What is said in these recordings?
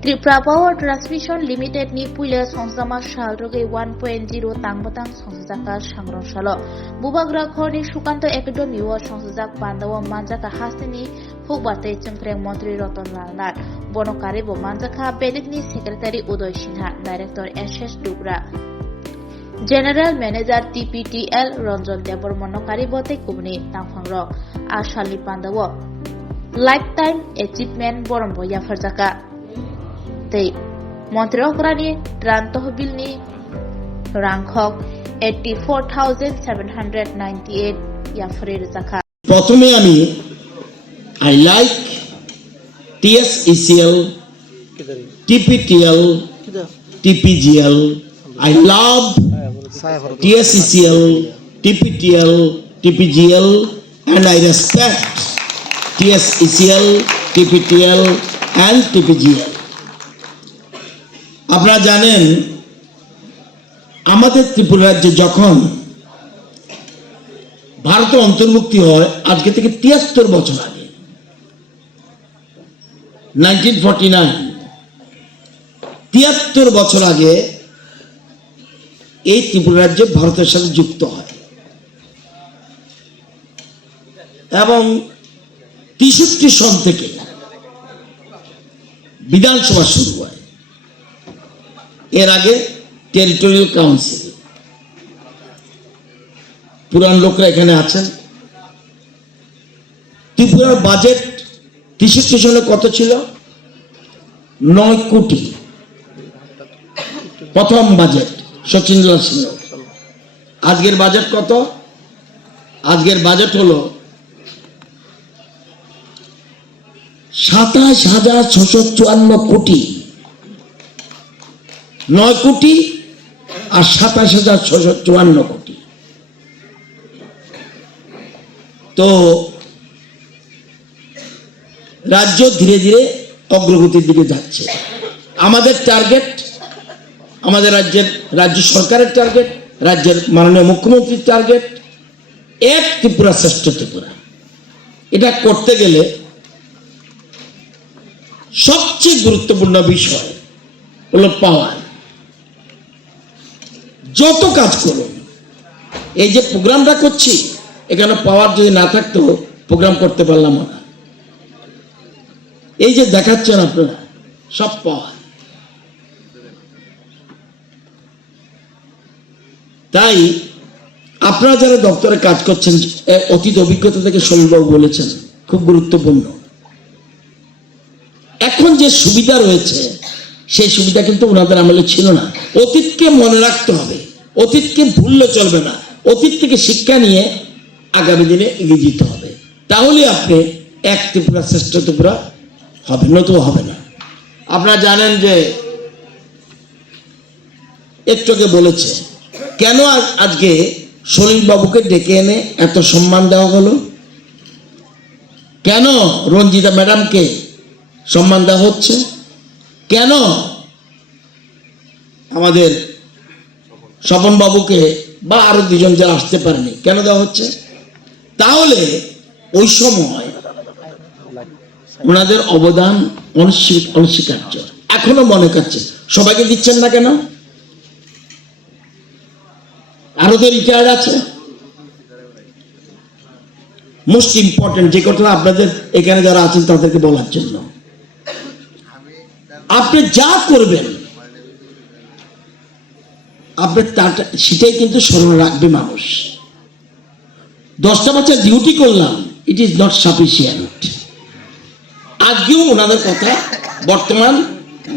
Tripura Power Transmission Limited ni puila songsama shalroge 1.0 tangbatang songsajaka sangrong shalo. Bubagra khorni Sukanta Academy o songsajak bandawa manjaka hasini phukbate chungkreng Mantri Ratan Lal Nath. Bonokari bo manjaka Bedikni Secretary Udoy Sinha, Director SS Dubra. General Manager TPTL Ranjan Debor Monokari bote kubni tangphangrok Ashali Pandawo Lifetime Achievement Borombo Yafarjaka Tei Mantri Okrani Tran Tohbilni Rangkhok 84,798 Yafrir Zaka. প্রথমে আমি I like TSECL, TPTL, TPGL. I love TSECL, TPTL, TPGL, and I respect TSECL, TPTL, and TPGL. আপনারা জানেন আমাদের ত্রিপুরা রাজ্যে যখন ভারতে অন্তর্ভুক্তি হয় আজকে থেকে ৭৩ বছর আগে 1949 ৭৩ বছর আগে এই ত্রিপুরা রাজ্য ভারতের সাথে যুক্ত হয় এবং ৬৩ সন থেকে বিধানসভা শুরু হয় এর আগে টেরিটোরিয়াল কাউন্সিল পুরান লোকরা এখানে আছেন ত্রিপুরার বাজেট ৬৩ সনে কত ছিল ৯ কোটি প্রথম বাজেট সচিনলাল সিংহ আজকের বাজেট কত আজকের বাজেট হলো ২৭,৬৫৪ কোটি ৯ কোটি আর ২৭,৬৫৪ কোটি তো রাজ্য ধীরে ধীরে অগ্রগতির দিকে যাচ্ছে আমাদের টার্গেট আমাদের রাজ্য সরকারের টার্গেট রাজ্যের মাননীয় মুখ্যমন্ত্রীর টার্গেট এক ত্রিপুরা শ্রেষ্ঠ ত্রিপুরা এটা করতে গেলে সবচেয়ে গুরুত্বপূর্ণ বিষয় হলো পাওয়ার যত কাজ করুন এই যে প্রোগ্রামটা করছি এখানে পাওয়ার যদি না থাকতো প্রোগ্রাম করতে পারলাম না এই যে দেখাচ্ছেন আপনারা সব পাওয়ার তাই আপনারা যারা দপ্তরে কাজ করছেন অতীত অভিজ্ঞতা থেকে সলিলবাবু বলেছেন খুব গুরুত্বপূর্ণ এখন যে সুবিধা রয়েছে সেই সুবিধা কিন্তু ওনাদের আমলে ছিল না অতীতকে মনে রাখতে হবে অতীতকে ভুললে চলবে না অতীত থেকে শিক্ষা নিয়ে আগামী দিনে এগিয়ে যেতে হবে তাহলে আপনি এক ত্রিপুরা শ্রেষ্ঠ ত্রিপুরা হবে নতুন হবে না আপনারা জানেন যে একটু আগে বলেছে কেন আজকে সলিলবাবুকে ডেকে এনে এত সম্মান দেওয়া হলো কেন রঞ্জিতা ম্যাডামকে সম্মান দেওয়া হচ্ছে কেন আমাদের স্বপন বাবুকে বা আরো দুজন যারা আসতে পারেনি কেন দেওয়া হচ্ছে তাহলে ওই সময় ওনাদের অবদান অনস্বীকার্য এখনো মনে করছে সবাইকে দিচ্ছেন না কেন আরো তো রিটায়ার্ড আছে মোস্ট ইম্পর্টেন্ট যে কথা আপনাদের এখানে যারা আছেন তাদেরকে বলার জন্য আপনি যা করবেন আপনি সেটাই কিন্তু স্মরণ রাখবে মানুষ 10টা বছর ডিউটি করলাম ইট ইজ নট সাফিসিয়েন্ট আজকেও ওনাদের কথা বর্তমান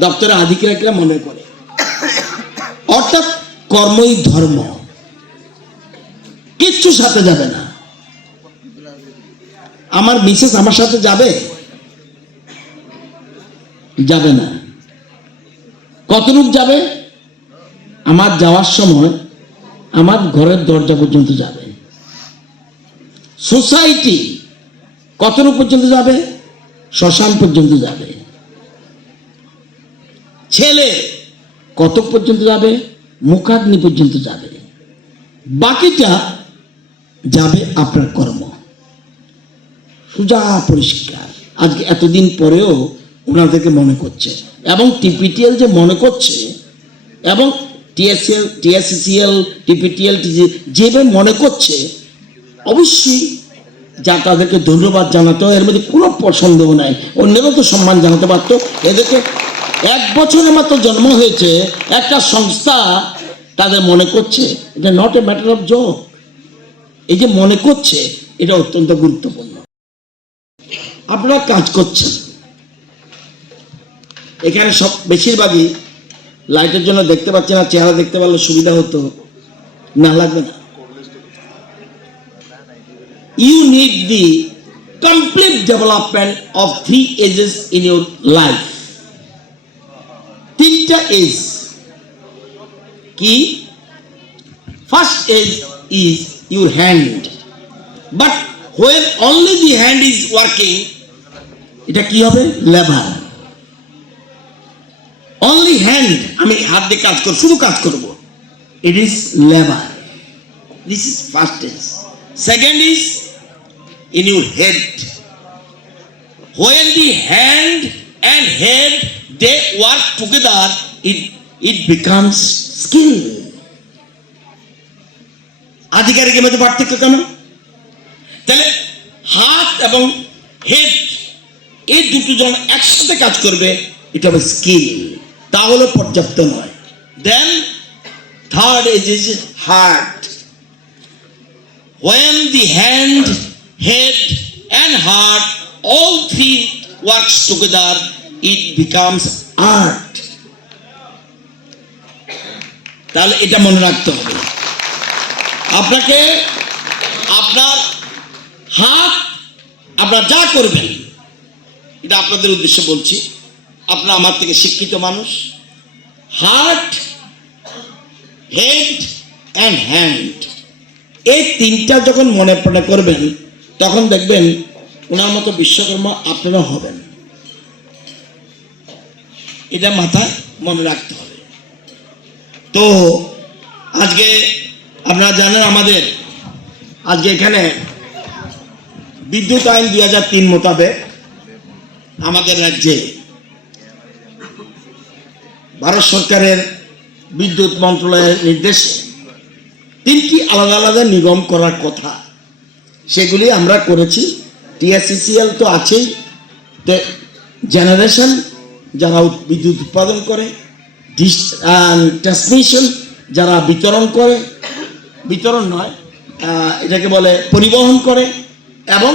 দপ্তরের আধিকারিকরা মনে করে অর্থাৎ কর্মই ধর্ম কিচ্ছু সাথে যাবে না আমার মিসেস আমার সাথে যাবে না কতটুক যাবে আমার যাওয়ার সময় আমার ঘরের দরজা পর্যন্ত যাবে সোসাইটি কতটুক পর্যন্ত যাবে শ্মশান পর্যন্ত যাবে ছেলে কত পর্যন্ত যাবে মুখাগ্নি পর্যন্ত যাবে বাকিটা যাবে আপনার কর্ম সোজা পরিষ্কার আজকে এতদিন পরেও ওনাদেরকে মনে করছে এবং টিপিটিএল যে মনে করছে এবং টিএসসিসিএল টিপিটিএল যেভাবে মনে করছে, অবশ্যই যা তাদেরকে ধন্যবাদ জানাতে হয়, এর মধ্যে কোনো সন্দেহ নাই। অন্যেরও তো সম্মান জানাতে পারতো। এদেরকে 1 বছরের মাত্র জন্ম হয়েছে, একটা সংস্থা তাদের মনে করছে, এটা not a matter of joke. এই যে মনে করছে, এটা অত্যন্ত গুরুত্বপূর্ণ। আপনারা কাজ করছেন, এখানে সব বেশিরভাগই লাইটের জন্য দেখতে পাচ্ছি না, চেহারা দেখতে পারলে সুবিধা হতো, না লাগবে না। You need the complete development of 3 ages in your life. 3টা এজ কি? First age is your hand, but when only the hand is working, এটা কি হবে? লেবার। Only hand, আমি হাত দিয়ে কাজ করব, শুধু কাজ করব, it is labor. This is first age. Second is in your head. When the hand and head they work together, it becomes skill. আধিকারিকের মধ্যে পার্থক্য কেন? তাহলে হাত এবং হেড এই দুটো জন একসাথে কাজ করবে, এটা হবে স্কিল। তাহলে পর্যাপ্ত নয়। Then third H is heart. When the hand, head and heart all three works together, it becomes art. তাহলে এটা মনে রাখতে হবে। আপনাকে আপনার হাত, আপনার যা করবেন, এটা আপনাদের উদ্দেশ্যে বলছি, আপনারা আমার থেকে শিক্ষিত মানুষ। হার্ট, হেড অ্যান্ড হ্যান্ড, এই 3টা যখন মনে প্রাণে করবেন, তখন দেখবেন ওনার মতো বিশ্বকর্মা আপনারা হবেন। এটা মাথায় মনে রাখতে হবে। তো আজকে আপনারা জানেন আমাদের আজকে এখানে বিদ্যুৎ আইন 2003 মোতাবেক আমাদের রাজ্যে ভারত সরকারের বিদ্যুৎ মন্ত্রণালয়ের নির্দেশে 3টি আলাদা আলাদা নিগম করার কথা, সেগুলি আমরা করেছি। টিএসসিসিএল তো আছেই, জেনারেশন যারা বিদ্যুৎ উৎপাদন করে, ট্রান্সমিশন যারা বিতরণ করে, বিতরণ নয় এটাকে বলে পরিবহন করে, এবং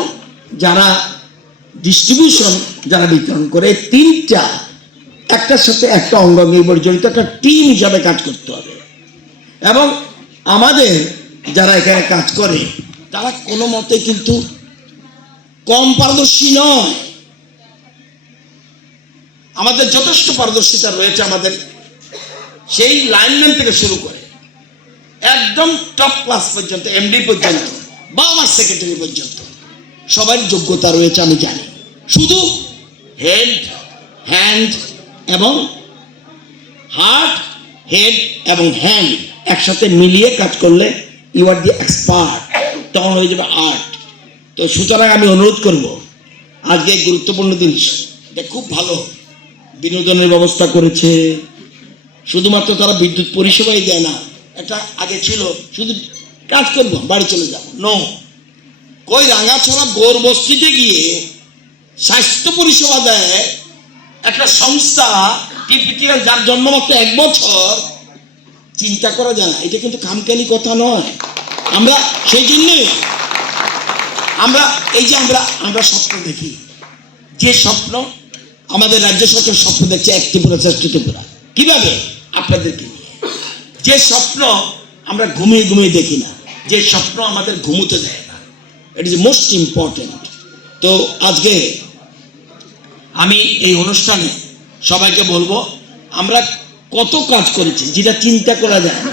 যারা ডিস্ট্রিবিউশন যারা বিতরণ করে, 3টা একটার সাথে একটা অঙ্গ নির্ভরজড়িত একটা টিম হিসাবে কাজ করতে হবে। এবং আমাদের যারা এখানে কাজ করে তারা কোনো মতে কিন্তু কম পারদর্শী নয়। আমাদের যথেষ্ট পারদর্শিতা রয়েছে। আমাদের সেই লাইনম্যান থেকে শুরু করে একদম টপ ক্লাস পর্যন্ত, এমডি পর্যন্ত বা আমার সেক্রেটারি পর্যন্ত সবার যোগ্যতা রয়েছে, আমি জানি। শুধু হেড, হ্যান্ড এবং হার্ট, হেড এবং হ্যান্ড একসাথে মিলিয়ে কাজ করলে ইউ আর দি এক্সপার্ট, তখন হয়ে যাবে আর্ট। তো সুতরাং আমি অনুরোধ করব, আজকে গুরুত্বপূর্ণ জিনিস, এটা খুব ভালো বিনোদনের ব্যবস্থা করেছে। শুধুমাত্র তারা বিদ্যুৎ পরিষেবাই দেয় না, একটা আগে ছিল শুধু কাজ করবো বাড়ি চলে যাবো, নো। কই রাঙাছড়া গোর বস্তিতে গিয়ে স্বাস্থ্য পরিষেবা দেয় একটা সংস্থা টিপিটিএল, যার জন্মমাত্র 1 বছর। চিন্তা করা যায় না, এটা কিন্তু খামখেয়ালি কথা নয়। আমরা সেই জন্যে আমরা এই যে আমরা স্বপ্ন দেখি, যে স্বপ্ন আমাদের রাজ্য সরকার স্বপ্ন দেখছে, এক ত্রিপুরা শ্রেষ্ঠ ত্রিপুরা, কিভাবে আপনাদেরকে নিয়ে। যে স্বপ্ন আমরা ঘুমিয়ে ঘুমিয়ে দেখি না, যে স্বপ্ন আমাদের ঘুমোতে দেয় না, ইট ইজ মোস্ট ইম্পর্টেন্ট। তো আজকে আমি এই অনুষ্ঠানে সবাইকে বলবো, আমরা কত কাজ করেছি যেটা চিন্তা করা যায় না।